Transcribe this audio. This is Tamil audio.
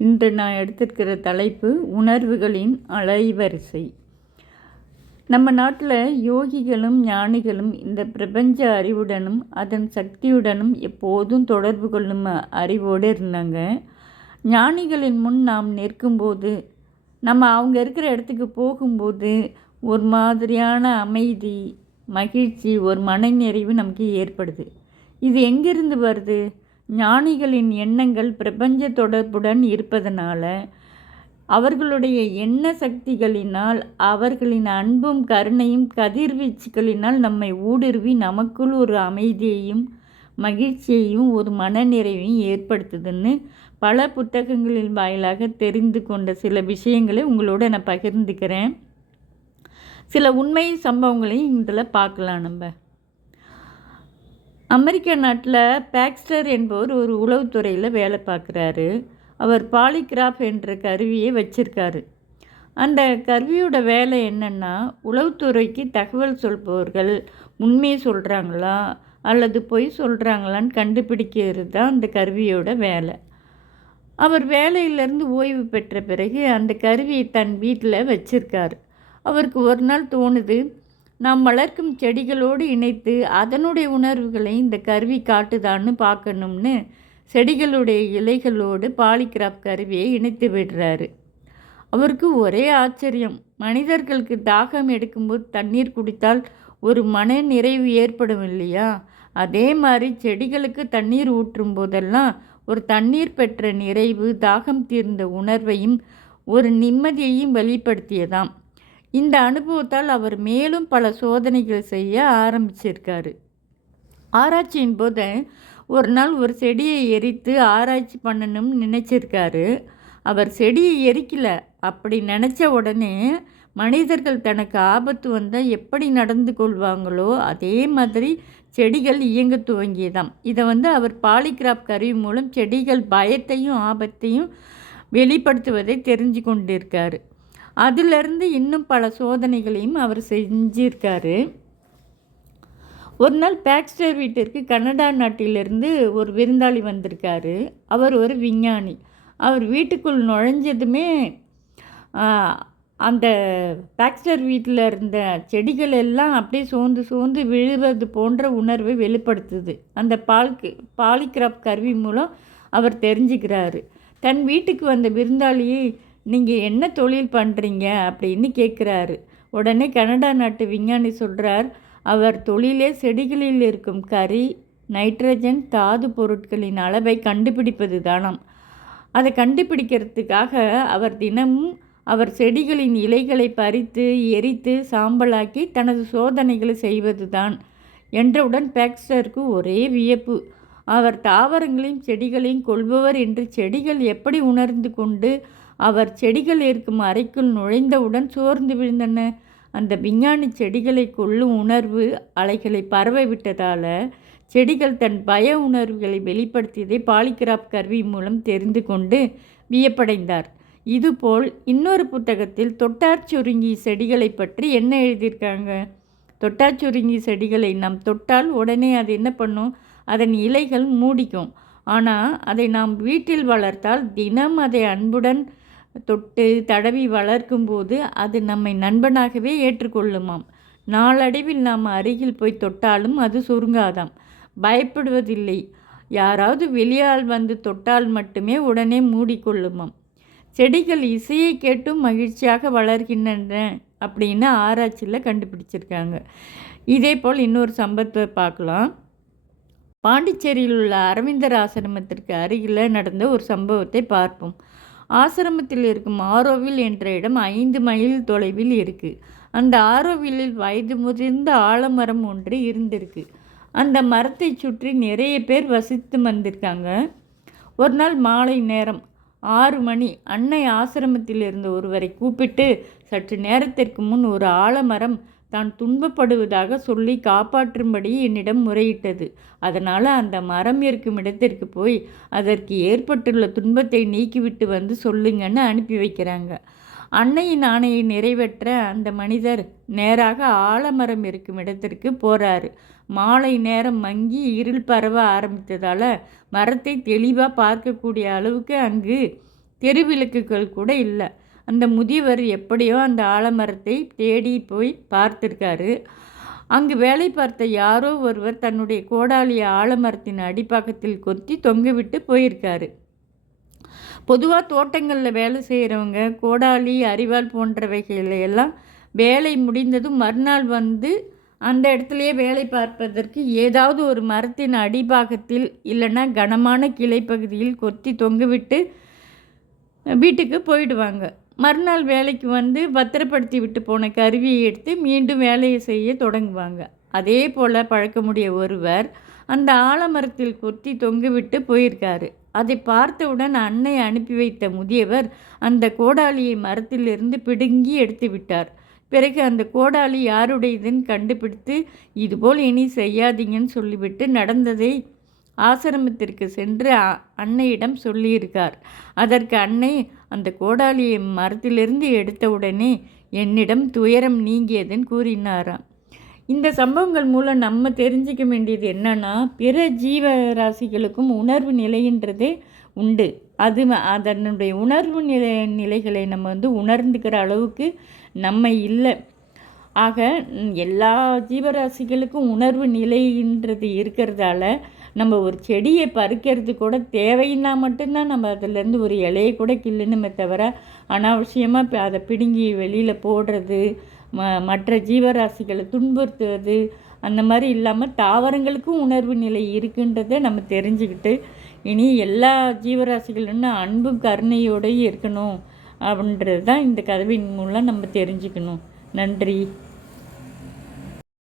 இன்று நான் எடுத்திருக்கிற தலைப்பு உணர்வுகளின் அலைவரிசை. நம்ம நாட்டில் யோகிகளும் ஞானிகளும் இந்த பிரபஞ்ச அறிவுடனும் அதன் சக்தியுடனும் எப்போதும் தொடர்பு கொள்ளும் அறிவோடு இருந்தாங்க. ஞானிகளின் முன் நாம் நிற்கும்போது, நம்ம அவங்க இருக்கிற இடத்துக்கு போகும்போது ஒரு மாதிரியான அமைதி, மகிழ்ச்சி, ஒரு மனநிறைவு நமக்கு ஏற்படுது. இது எங்கிருந்து வருது? ஞானிகளின் எண்ணங்கள் பிரபஞ்ச தொடர்புடன் இருப்பதனால, அவர்களுடைய எண்ண சக்திகளினால், அவர்களின் அன்பும் கருணையும் கதிர்வீச்சுகளினால் நம்மை ஊடுருவி நமக்குள் ஒரு அமைதியையும் மகிழ்ச்சியையும் ஒரு மனநிறைவையும் ஏற்படுத்துதுன்னு பல புத்தகங்களின் வாயிலாக தெரிந்து கொண்ட சில விஷயங்களை உங்களோட நான் பகிர்ந்துக்கிறேன். சில உண்மை சம்பவங்களையும் இதில் பார்க்கலாம். நம்ம அமெரிக்க நாட்டில் பாக்ஸ்டர் என்பவர் ஒரு உளவுத்துறையில் வேலை பார்க்குறாரு. அவர் பாலிகிராஃப் என்ற கருவியை வச்சிருக்காரு. அந்த கருவியோட வேலை என்னென்னா, உளவுத்துறைக்கு தகவல் சொல்பவர்கள் உண்மையை சொல்கிறாங்களா அல்லது பொய் சொல்கிறாங்களான்னு கண்டுபிடிக்கிறது தான் அந்த கருவியோட வேலை. அவர் வேலையிலேருந்து ஓய்வு பெற்ற பிறகு அந்த கருவியை தன் வீட்டில் வச்சிருக்காரு. அவருக்கு ஒரு நாள் தோணுது, நாம் வளர்க்கும் செடிகளோடு இணைத்து அதனுடைய உணர்வுகளை இந்த கருவி காட்டுதான்னு பார்க்கணும்னு செடிகளுடைய இலைகளோடு பாலிகிராஃப் கருவியை இணைத்து விடுறாரு. அவருக்கு ஒரே ஆச்சரியம். மனிதர்களுக்கு தாகம் எடுக்கும்போது தண்ணீர் குடித்தால் ஒரு மன நிறைவு ஏற்படும் இல்லையா? அதே மாதிரி செடிகளுக்கு தண்ணீர் ஊற்றும் போதெல்லாம் ஒரு தண்ணீர் பெற்ற நிறைவு, தாகம் தீர்ந்த உணர்வையும் ஒரு நிம்மதியையும் வெளிப்படுத்தியதாம். இந்த அனுபவத்தால் அவர் மேலும் பல சோதனைகள் செய்ய ஆரம்பிச்சிருக்காரு. ஆராய்ச்சியின் போது ஒரு நாள் ஒரு செடியை எரித்து ஆராய்ச்சி பண்ணணும்னு நினச்சிருக்காரு. அவர் செடியை எரிக்கலை. அப்படி நினச்ச உடனே மனிதர்கள் தனக்கு ஆபத்து வந்தால் எப்படி நடந்து கொள்வாங்களோ அதே மாதிரி செடிகள் இயங்க துவங்கியதாம். இதை அவர் பாலிகிராஃப் கருவி மூலம் செடிகள் பயத்தையும் ஆபத்தையும் வெளிப்படுத்துவதை தெரிஞ்சு கொண்டிருக்காரு. அதிலிருந்து இன்னும் பல சோதனைகளையும் அவர் செஞ்சிருக்காரு. ஒரு நாள் பாக்ஸ்டர் வீட்டிற்கு கனடா நாட்டிலிருந்து ஒரு விருந்தாளி வந்திருக்காரு. அவர் ஒரு விஞ்ஞானி. அவர் வீட்டுக்குள் நுழைஞ்சதுமே அந்த பாக்ஸ்டர் வீட்டில் இருந்த செடிகள் எல்லாம் அப்படியே சோர்ந்து விழுவது போன்ற உணர்வை வெளிப்படுத்துது. அந்த பாலிகிராஃப் கருவி மூலம் அவர் தெரிஞ்சுக்கிறாரு. தன் வீட்டுக்கு வந்த விருந்தாளியை, நீங்கள் என்ன தொழில் பண்ணுறீங்க அப்படின்னு கேட்குறாரு. உடனே கனடா நாட்டு விஞ்ஞானி சொல்கிறார், அவர் தொழிலே செடிகளில் இருக்கும் கரி, நைட்ரஜன், தாது பொருட்களின் அளவை கண்டுபிடிப்பது தானாம். அதை கண்டுபிடிக்கிறதுக்காக அவர் தினமும் அவர் செடிகளின் இலைகளை பறித்து எரித்து சாம்பலாக்கி தனது சோதனைகளை செய்வது தான் என்றவுடன் பாக்ஸ்டருக்கு ஒரே வியப்பு. அவர் தாவரங்களையும் செடிகளையும் கொள்பவர் என்று செடிகள் எப்படி உணர்ந்து கொண்டு அவர் செடிகள் இருக்கும் அறைக்குள் நுழைந்தவுடன் சோர்ந்து விழுந்தன. அந்த விஞ்ஞானி செடிகளை கொள்ளும் உணர்வு அலைகளை பரவ விட்டதால் செடிகள் தன் பய உணர்வுகளை வெளிப்படுத்தியதை பாலிகிராஃப் கருவி மூலம் தெரிந்து கொண்டு வியப்படைந்தார். இதுபோல் இன்னொரு புத்தகத்தில் தொட்டாச்சுருங்கி செடிகளை பற்றி என்ன எழுதியிருக்காங்க? தொட்டாச்சுருங்கி செடிகளை நாம் தொட்டால் உடனே அது என்ன பண்ணும்? அதன் இலைகள் மூடிக்கும். ஆனால் அதை நாம் வீட்டில் வளர்த்தால் தினம் அதை அன்புடன் தொட்டு தடவி வளர்க்கும்போது அது நம்மை நண்பனாகவே ஏற்றுக்கொள்ளுமாம். நாளடைவில் நாம் அருகில் போய் தொட்டாலும் அது சுருங்காதாம், பயப்படுவதில்லை. யாராவது வெளியால் வந்து தொட்டால் மட்டுமே உடனே மூடிக்கொள்ளுமாம். செடிகள் இசையை கேட்டும் மகிழ்ச்சியாக வளர்கின்றன அப்படின்னு ஆராய்ச்சியில் கண்டுபிடிச்சிருக்காங்க. இதே போல் இன்னொரு சம்பவத்தை பார்க்கலாம். பாண்டிச்சேரியில் உள்ள அரவிந்தர் ஆசிரமத்திற்கு அருகில் நடந்த ஒரு சம்பவத்தை பார்ப்போம். ஆசிரமத்தில் இருக்கும் ஆரோவில் என்ற இடம் 5 மைல் தொலைவில் இருக்குது. அந்த ஆரோவிலில் வயது முதிர்ந்த ஆலமரம் ஒன்று இருந்திருக்கு. அந்த மரத்தை சுற்றி நிறைய பேர் வசித்து வந்திருக்காங்க. ஒரு நாள் மாலை நேரம் 6 மணி அன்னை ஆசிரமத்தில் இருந்த ஒருவரை கூப்பிட்டு, சற்று நேரத்திற்கு முன் ஒரு ஆலமரம் தான் துன்பப்படுவதாக சொல்லி காப்பாற்றும்படி என்னிடம் முறையிட்டது. அதனால் அந்த மரம் இருக்கும் இடத்திற்கு போய் அதற்கு ஏற்பட்டுள்ள துன்பத்தை நீக்கிவிட்டு வந்து சொல்லுங்கன்னு அனுப்பி வைக்கிறாங்க. அன்னையின் ஆணையை நிறைவேற்ற அந்த மனிதர் நேராக ஆலமரம் இருக்கும் இடத்திற்கு போகிறாரு. மாலை நேரம் மங்கி இருள் பரவ ஆரம்பித்ததால் மரத்தை தெளிவாக பார்க்கக்கூடிய அளவுக்கு அங்கு தெருவிளக்குகள் கூட இல்லை. அந்த முதியவர் எப்படியோ அந்த ஆலமரத்தை தேடி போய் பார்த்துருக்காரு. அங்கு வேலை பார்த்த யாரோ ஒருவர் தன்னுடைய கோடாலியை ஆலமரத்தின் அடிப்பாகத்தில் கொத்தி தொங்கவிட்டு போயிருக்காரு. பொதுவாக தோட்டங்களில் வேலை செய்கிறவங்க கோடாலி, அரிவாள் போன்றவைகளையெல்லாம் வேலை முடிந்ததும் மறுநாள் வந்து அந்த இடத்துலையே வேலை பார்ப்பதற்கு ஏதாவது ஒரு மரத்தின் அடிபாகத்தில் இல்லைன்னா கனமான கிளைப்பகுதியில் கொத்தி தொங்கவிட்டு வீட்டுக்கு போயிடுவாங்க. மறுநாள் வேலைக்கு வந்து பத்திரப்படுத்தி விட்டு போன கருவியை எடுத்து மீண்டும் வேலையை செய்ய தொடங்குவாங்க. அதே போல் பழக்கமுடைய ஒருவர் அந்த ஆலமரத்தில் கொத்தி தொங்கிவிட்டு போயிருக்காரு. அதை பார்த்தவுடன் அன்னை அனுப்பி வைத்த முதியவர் அந்த கோடாலியை மரத்திலிருந்து பிடுங்கி எடுத்து விட்டார். பிறகு அந்த கோடாலி யாருடையதுன்னு கண்டுபிடித்து இதுபோல் இனி செய்யாதீங்கன்னு சொல்லிவிட்டு நடந்ததை ஆசிரமத்திற்கு சென்று அன்னையிடம் சொல்லியிருக்கார். அதற்கு அன்னை அந்த கோடாலியை மரத்திலிருந்து எடுத்தவுடனே என்னிடம் துயரம் நீங்கியதுன்னு கூறினாராம். இந்த சம்பவங்கள் மூலம் நம்ம தெரிஞ்சிக்க வேண்டியது என்னன்னா, பிற ஜீவராசிகளுக்கும் உணர்வு நிலைன்றதே உண்டு. அதனுடைய உணர்வு நிலைகளை நம்ம வந்து உணர்ந்துக்கிற அளவுக்கு நம்ம இல்லை. ஆக எல்லா ஜீவராசிகளுக்கும் உணர்வு நிலைன்றது இருக்கிறதால நம்ம ஒரு செடியை பறிக்கிறது கூட தேவைன்னா மட்டும்தான் நம்ம அதிலேருந்து ஒரு இலையை கூட கிள்ளுனுமே தவிர அனாவசியமாக அதை பிடுங்கி வெளியில் போடுறது, மற்ற ஜீவராசிகளை துன்புறுத்துவது அந்த மாதிரி இல்லாமல் தாவரங்களுக்கும் உணர்வு நிலை இருக்குன்றதை நம்ம தெரிஞ்சுக்கிட்டு இனி எல்லா ஜீவராசிகளும் அன்பும் கருணையோடையும் இருக்கணும் அப்படின்றது தான் இந்த கதையின் மூலம் நம்ம தெரிஞ்சுக்கணும். நன்றி.